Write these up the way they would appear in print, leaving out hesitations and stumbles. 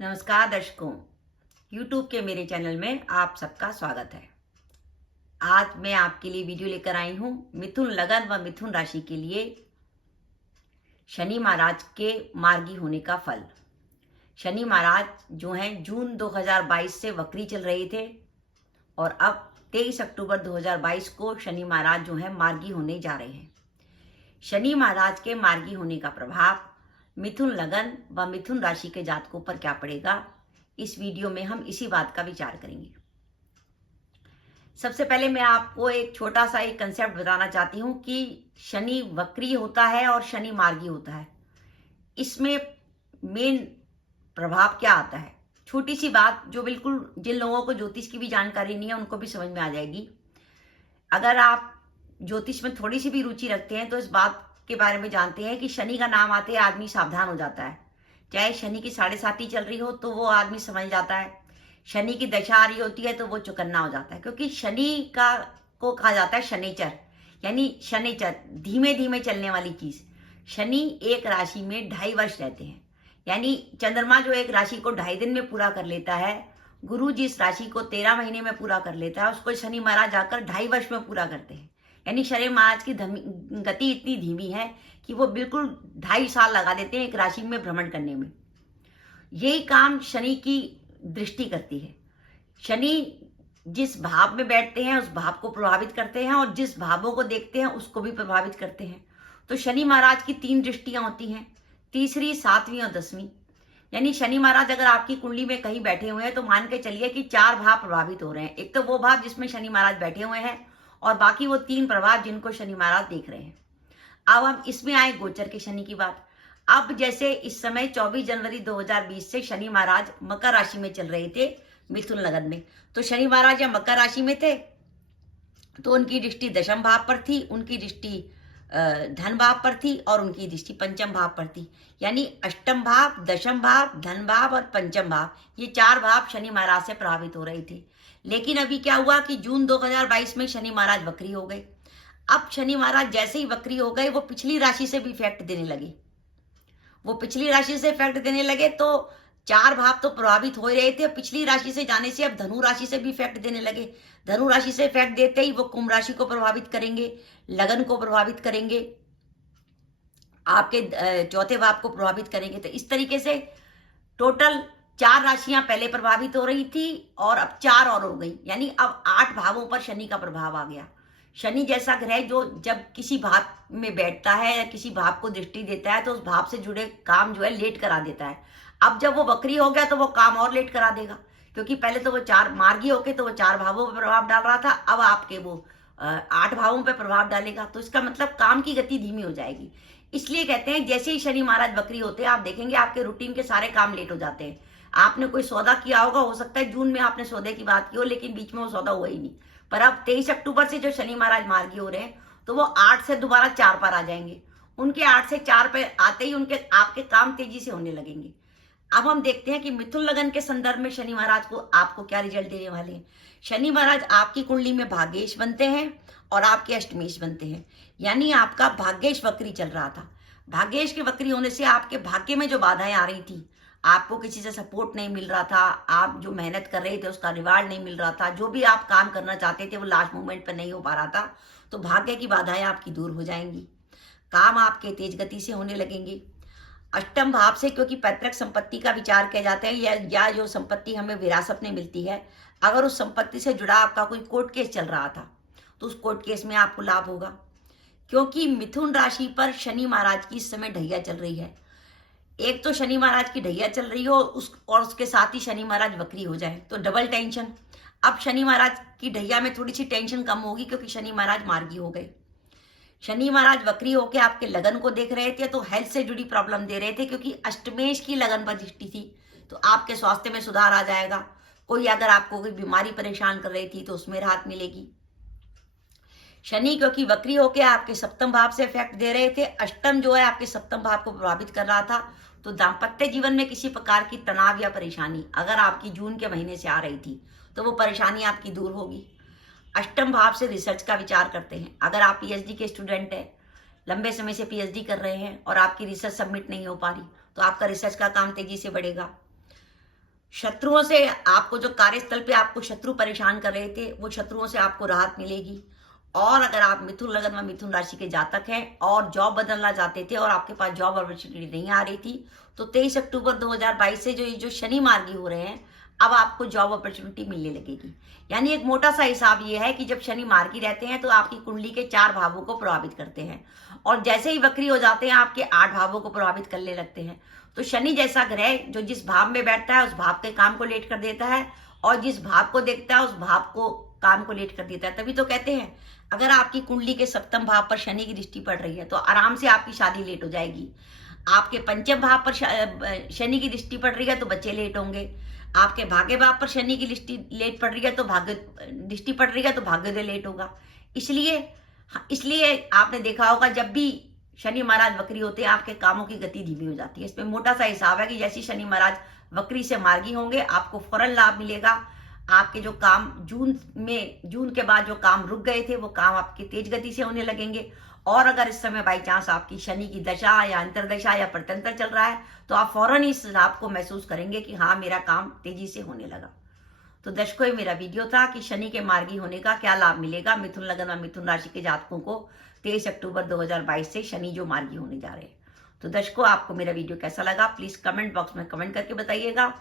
नमस्कार दर्शकों, YouTube के मेरे चैनल में आप सबका स्वागत है। आज मैं आपके लिए वीडियो लेकर आई हूँ मिथुन लगन व मिथुन राशि के लिए शनि महाराज के मार्गी होने का फल। शनि महाराज जो हैं जून 2022 से वक्री चल रहे थे और अब 23 अक्टूबर 2022 को शनि महाराज जो हैं मार्गी होने जा रहे हैं। शनि महाराज के मार्गी होने का प्रभाव मिथुन लगन व मिथुन राशि के जातकों पर क्या पड़ेगा, इस वीडियो में हम इसी बात का विचार करेंगे। सबसे पहले मैं आपको एक छोटा सा एक कंसेप्ट बताना चाहती हूँ कि शनि वक्री होता है और शनि मार्गी होता है। इसमें मेन प्रभाव क्या आता है, छोटी सी बात जो बिल्कुल जिन लोगों को ज्योतिष की भी जानकारी नहीं है उनको भी समझ में आ जाएगी। अगर आप ज्योतिष में थोड़ी सी भी रुचि रखते हैं तो इस बात के बारे में जानते हैं कि शनि का नाम आते ही आदमी सावधान हो जाता है। चाहे शनि की 7.5 चल रही हो तो वो आदमी समझ जाता है, शनि की दशा आ रही होती है तो वो चौकन्ना हो जाता है, क्योंकि शनि का को कहा जाता है शनिचर, यानी शनिचर धीमे धीमे चलने वाली चीज। शनि एक राशि में 2.5 वर्ष रहते हैं, यानी चंद्रमा जो एक राशि को 2.5 दिन में पूरा कर लेता है, गुरु जिस राशि को 13 महीने में पूरा कर लेता है उसको शनि महाराज जाकर 2.5 वर्ष में पूरा करते हैं। यानी शनि महाराज की गति इतनी धीमी है कि वो बिल्कुल 2.5 साल लगा देते हैं एक राशि में भ्रमण करने में। यही काम शनि की दृष्टि करती है। शनि जिस भाव में बैठते हैं उस भाव को प्रभावित करते हैं और जिस भावों को देखते हैं उसको भी प्रभावित करते हैं। तो शनि महाराज की 3 दृष्टियां होती हैं, तीसरी, 7वीं और 10वीं। यानी शनि महाराज अगर आपकी कुंडली में कहीं बैठे हुए हैं तो मान के चलिए कि 4 भाव प्रभावित हो रहे हैं। एक तो वो भाव जिसमें शनि महाराज बैठे हुए हैं और बाकी वो 3 प्रभाव जिनको शनि महाराज देख रहे हैं। अब हम इसमें आए गोचर के शनि की बात। अब जैसे इस समय 24 जनवरी 2020 से शनि महाराज मकर राशि में चल रहे थे मिथुन लगन में, तो शनि महाराज जब मकर राशि में थे तो उनकी दृष्टि 10वें भाव पर थी, उनकी दृष्टि धन भाव पर थी और उनकी दृष्टि 5वें भाव पर थी। यानी 8वां भाव, 10वां भाव, धन भाव और 5वां भाव, ये 4 भाव शनि महाराज से प्रभावित हो रहे थे। लेकिन अभी क्या हुआ कि जून 2022 में शनि महाराज वक्री हो गए। अब शनि महाराज जैसे ही वक्री हो गए वो पिछली राशि से भी इफेक्ट देने लगे। तो 4 भाव तो प्रभावित हो रहे थे, पिछली राशि से जाने से अब धनु राशि से भी इफेक्ट देने लगे। धनु राशि से इफेक्ट देते ही वो कुंभ राशि को प्रभावित करेंगे, लगन को प्रभावित करेंगे, आपके 4थे भाव को प्रभावित करेंगे। तो इस तरीके से टोटल 4 राशियां पहले प्रभावित हो रही थी और अब 4 और हो गई, यानी अब 8 भावों पर शनि का प्रभाव आ गया। शनि जैसा ग्रह जो जब किसी भाव में बैठता है या किसी भाव को दृष्टि देता है तो उस भाव से जुड़े काम जो है लेट करा देता है। अब जब वो वक्री हो गया तो वो काम और लेट करा देगा, क्योंकि पहले तो वो 4 मार्गी होके तो वो 4 भावों पर प्रभाव डाल रहा था, अब आपके वो 8 भावों पर प्रभाव डालेगा। तो इसका मतलब काम की गति धीमी हो जाएगी। इसलिए कहते हैं जैसे ही शनि महाराज वक्री होते हैं आप देखेंगे आपके रूटीन के सारे काम लेट हो जाते हैं। आपने कोई सौदा किया होगा, हो सकता है जून में आपने सौदे की बात की हो लेकिन बीच में वो सौदा हुआ ही नहीं, पर अब 23 अक्टूबर से जो शनि महाराज मार्गी हो रहे हैं तो वो 8 से दोबारा 4 पर आ जाएंगे। उनके 8 से 4 पर आते ही उनके आपके काम तेजी से होने लगेंगे। अब हम देखते हैं कि मिथुन लगन के संदर्भ में शनि महाराज को आपको क्या रिजल्ट देने वाले हैं। शनि महाराज आपकी कुंडली में भाग्येश बनते हैं और आपके अष्टमेश बनते हैं, यानी आपका भाग्येश वक्री चल रहा था। भाग्येश के वक्री होने से आपके भाग्य में जो बाधाएं आ रही थी, आपको किसी से सपोर्ट नहीं मिल रहा था, आप जो मेहनत कर रहे थे उसका रिवार्ड नहीं मिल रहा था, जो भी आप काम करना चाहते थे वो लास्ट मोमेंट पर नहीं हो पा रहा था, तो भाग्य की बाधाएं आपकी दूर हो जाएंगी, काम आपके तेज गति से होने लगेंगे। 8वें भाव से, क्योंकि पैतृक संपत्ति का विचार किया जाता है या जो संपत्ति हमें विरासत में मिलती है, अगर उस संपत्ति से जुड़ा आपका कोई कोर्ट केस चल रहा था तो उस कोर्ट केस में आपको लाभ होगा, क्योंकि मिथुन राशि पर शनि महाराज की इस समय ढैया चल रही है। एक तो शनि महाराज की ढैया चल रही हो और उसके साथ ही शनि महाराज वक्री हो जाए तो डबल टेंशन। अब शनि महाराज की ढैया में थोड़ी सी टेंशन कम होगी क्योंकि शनि महाराज मार्गी हो गए। शनि महाराज वक्री होकर आपके लगन को देख रहे थे तो हेल्थ से जुड़ी प्रॉब्लम दे रहे थे, क्योंकि अष्टमेश की लगन पर दृष्टि थी तो आपके स्वास्थ्य में सुधार आ जाएगा। कोई अगर आपको कोई बीमारी परेशान कर रही थी तो उसमें राहत मिलेगी। शनि क्योंकि वक्री होकर आपके 7वें भाव से इफेक्ट दे रहे थे, अष्टम जो है आपके 7वें भाव को प्रभावित कर रहा था, तो दाम्पत्य जीवन में किसी प्रकार की तनाव या परेशानी अगर आपकी जून के महीने से आ रही थी तो वो परेशानी आपकी दूर होगी। 8वें भाव से रिसर्च का विचार करते हैं। अगर आप पीएचडी के स्टूडेंट हैं, लंबे समय से पीएचडी कर रहे हैं और आपकी रिसर्च सबमिट नहीं हो पा रही तो आपका रिसर्च का काम तेजी से बढ़ेगा। शत्रुओं से आपको जो कार्यस्थल पे आपको शत्रु परेशान कर रहे थे, वो शत्रुओं से आपको राहत मिलेगी। और अगर आप मिथुन लग्न व मिथुन राशि के जातक हैं और जॉब बदलना चाहते थे और आपके पास जॉब अपॉर्चुनिटी नहीं आ रही थी, तो 23 अक्टूबर 2022 से जो शनि मार्गी हो रहे हैं, अब आपको जॉब अपॉर्चुनिटी मिलने लगेगी। यानी एक मोटा सा हिसाब ये है कि जब शनि मार्गी रहते हैं तो आपकी कुंडली के 4 भावों को प्रभावित करते हैं, और जैसे ही वक्री हो जाते हैं आपके 8 भावों को प्रभावित करने लगते हैं। तो शनि जैसा ग्रह जो जिस भाव में बैठता है उस भाव के काम को लेट कर देता है, और जिस भाव को देखता है उस भाव को काम को लेट कर देता है। तभी तो कहते हैं अगर आपकी कुंडली के सप्तम भाव पर शनि की दृष्टि पड़ रही है तो आराम से आपकी शादी लेट हो जाएगी। आपके पंचम भाव पर शनि की दृष्टि पड़ रही है तो बच्चे लेट होंगे। आपके भाग्य भाव पर शनि की दृष्टि लेट पड़ रही है तो दृष्टि पड़ रही है तो भाग्योदय लेट होगा। इसलिए आपने देखा होगा जब भी शनि महाराज वक्री होते हैं आपके कामों की गति धीमी हो जाती है। इसमें मोटा सा हिसाब है कि जैसे शनि महाराज वक्री से मार्गी होंगे आपको फौरन लाभ मिलेगा। आपके जो काम जून के बाद जो काम रुक गए थे वो काम आपके तेज गति से होने लगेंगे। और अगर इस समय बाई चांस आपकी शनि की दशा या अंतरदशा या प्रत्यंतर चल रहा है तो आप फौरन इस लाभ को महसूस करेंगे कि हाँ मेरा काम तेजी से होने लगा। तो दर्शकों ये मेरा वीडियो था कि शनि के मार्गी होने का क्या लाभ मिलेगा मिथुन लग्न और मिथुन राशि के जातकों को 23 अक्टूबर 2022 से शनि जो मार्गी होने जा रहे हैं। तो दर्शकों आपको मेरा वीडियो कैसा लगा प्लीज कमेंट बॉक्स में कमेंट करके बताइएगा।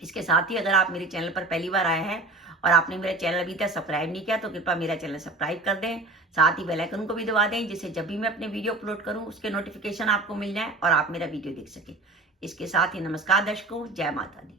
इसके साथ ही अगर आप मेरे चैनल पर पहली बार आए हैं और आपने मेरा चैनल अभी तक सब्सक्राइब नहीं किया तो कृपया मेरा चैनल सब्सक्राइब कर दें, साथ ही बेल आइकन को भी दबा दें जिससे जब भी मैं अपने वीडियो अपलोड करूं उसके नोटिफिकेशन आपको मिल जाए और आप मेरा वीडियो देख सकें। इसके साथ ही नमस्कार दर्शकों, जय माता दी।